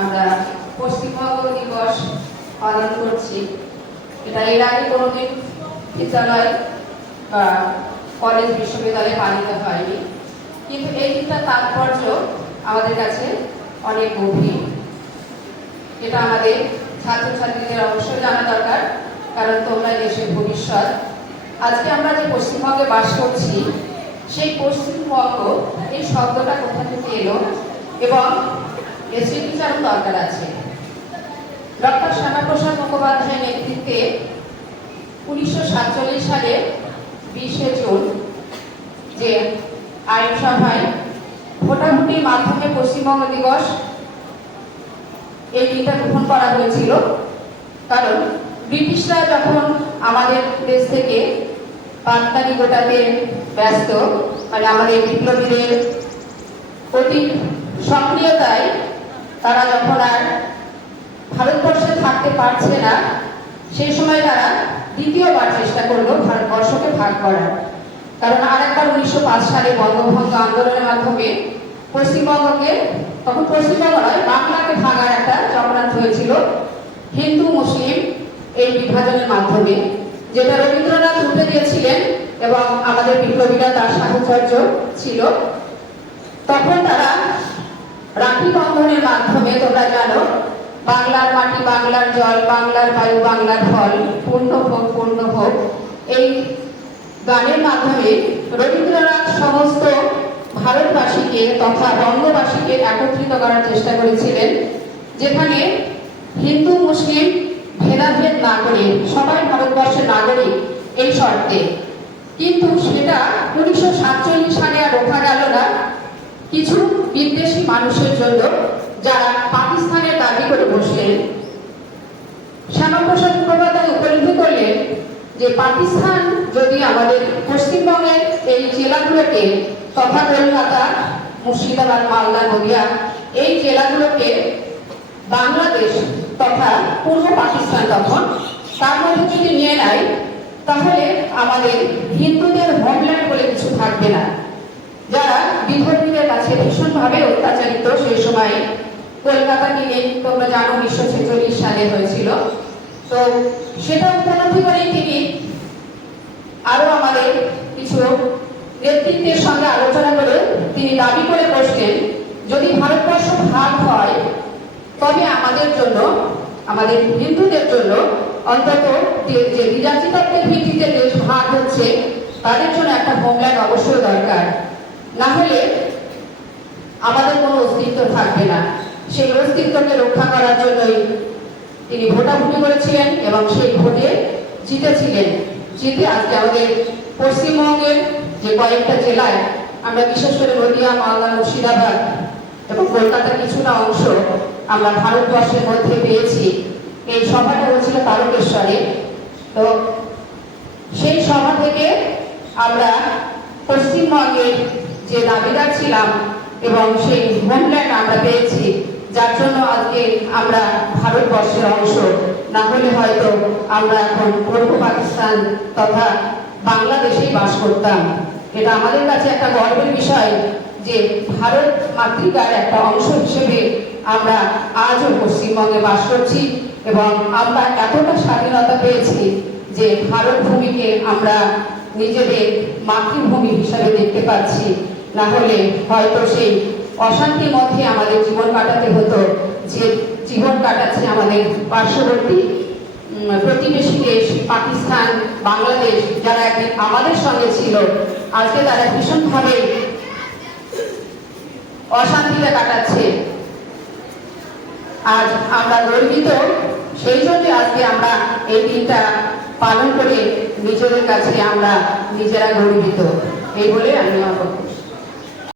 আমরা পশ্চিমবঙ্গ দিবস পালন করছি। এটা এর আগে কোনোদিন বিদ্যালয় বা কলেজ বিশ্ববিদ্যালয়ে পালিত হয়নি, কিন্তু এই দিনটার তাৎপর্য আমাদের কাছে অনেক গভীর। এটা আমাদের ছাত্রছাত্রীদের অবশ্যই জানা দরকার, কারণ তোমরা দেশের ভবিষ্যৎ। আজকে আমরা যে পশ্চিমবঙ্গে বাস করছি, সেই পশ্চিমবঙ্গ এই শব্দটা কোথা থেকে এলো এবং এর স্মৃতিচারণ দরকার আছে। ডক্টর শ্যামাপ্রসাদ মুখোপাধ্যায়ের নেতৃত্বে 1947 সালে 20শে জুন যে আইনসভায় ভোটাভুটির মাধ্যমে পশ্চিমবঙ্গ দিবস এই দিনটা গ্রহণ করা হয়েছিল। কারণ ব্রিটিশরা যখন আমাদের দেশ থেকে পাটকারি গোটাতে ব্যস্ত, মানে আমাদের বিপ্লবীদের অতি সক্রিয়তায় তারা যখন আর ভারতবর্ষে থাকতে পারছে না, সেই সময় তারা দ্বিতীয়বার চেষ্টা করলো ভারতবর্ষকে ভাগ করার। কারণ আরেকবার 1905 সালে বঙ্গভঙ্গ আন্দোলনের মাধ্যমে পশ্চিমবঙ্গকে, তখন পশ্চিমবঙ্গ নয় বাংলাকে ভাগার একটা চক্রান্ত হয়েছিল হিন্দু মুসলিম এই বিভাজনের মাধ্যমে, যেটা রবীন্দ্রনাথ রুখে দিয়েছিলেন এবং আমাদের বিপ্লবীরা তার সাহচর্য ছিল। তখন তারা রাখি বন্ধনের মাধ্যমে, তোমরা জানো, বাংলার মাটি বাংলার জল, বাংলার বায়ু বাংলার ফল, পূর্ণ হোক পূর্ণ হোক, এই গানের মাধ্যমে রবীন্দ্রনাথ সমস্ত ভারতবাসীকে তথা বঙ্গবাসীকে একত্রিত করার চেষ্টা করেছিলেন, যেখানে হিন্দু মুসলিম ভেদাভেদ না করে সবাই ভারতবর্ষের নাগরিক এই শর্তে। কিন্তু সেটা 1947 সালে আর রোখা গেল না কিছু বিদ্বেষী মানুষের জন্য, যারা পাকিস্তানের দাবি করে বসলেন। শ্যামাপ্রসাদ মুখোপাধ্যায় উপলব্ধি করলেন যে পাকিস্তান যদি আমাদের পশ্চিমবঙ্গের এই জেলাগুলোকে তথা কলকাতা, মুর্শিদাবাদ, মালদা, নদিয়া এই জেলাগুলোকে বাংলাদেশ তথা পূর্ব পাকিস্তান তখন তার মধ্যে যদি নিয়ে নেয়, তাহলে আমাদের হিন্দুদের হোমল্যান্ড বলে কিছু থাকবে না। যারা বিধর্মীদের কাছে ভীষণভাবে অত্যাচারিত সেই সময়, কলকাতাকে নিয়ে তোমরা জানো 1946 সালে হয়েছিল। তো সেটা উপলব্ধি করে তিনি আরো আমাদের কিছু নেতৃত্বের সঙ্গে আলোচনা করে তিনি দাবি করে বসলেন, যদি ভারতবর্ষ ভাগ হয় তবে আমাদের জন্য, আমাদের হিন্দুদের জন্য অন্তত যে বিজাতিতত্ত্বের ভিত্তিতে দেশ ভাগ হচ্ছে তাদের জন্য একটা হোমল্যান্ড অবশ্যই দরকার, না হলে আমাদের কোনো অস্তিত্ব থাকবে না। সেই অস্তিত্বকে রক্ষা করার জন্যই তিনি ভোটাভুটি করেছিলেন এবং সেই ভোটে জিতেছিলেন। জিতে আজকে আমাদের পশ্চিমবঙ্গের যে কয়েকটা জেলায়, আমরা বিশেষ করে নদিয়া, মালদা, মুর্শিদাবাদ এবং কলকাতার কিছুটা অংশ আমরা ভারতবর্ষের মধ্যে পেয়েছি। এই সভাটা হয়েছিল তারকেশ্বরে। তো সেই সভা থেকে আমরা পশ্চিমবঙ্গের যে দাবিদার ছিলাম এবং সেই হোমল্যান্ড আমরা পেয়েছি, যার জন্য আজকে আমরা ভারতবর্ষের অংশ, না হলে হয়তো আমরা এখন পূর্ব পাকিস্তান তথা বাংলাদেশেই বাস করতাম। এটা আমাদের কাছে একটা গর্বের বিষয় যে ভারত মাতৃকার একটা অংশ হিসেবে আমরা আজও পশ্চিমবঙ্গে বাস করছি এবং আমরা এতটা স্বাধীনতা পেয়েছি যে ভারত ভূমিকে আমরা নিজেদের মাতৃভূমি হিসাবে দেখতে পাচ্ছি। না হলে হয়তো সেই অশান্তির মধ্যে আমাদের জীবন কাটাতে হতো, যে জীবন কাটাচ্ছে আমাদের পার্শ্ববর্তী প্রতিবেশী দেশ পাকিস্তান, বাংলাদেশ, যারা একদিন আমাদের সঙ্গে ছিল, আজকে তারা ভীষণভাবে অশান্তিতে কাটাচ্ছে। আজ আমরা গর্বিত, সেই জন্য আজকে আমরা এই দিনটা পালন করে নিজেদের কাছে আমরা নিজেরা গর্বিত। এই বলে আমি আমার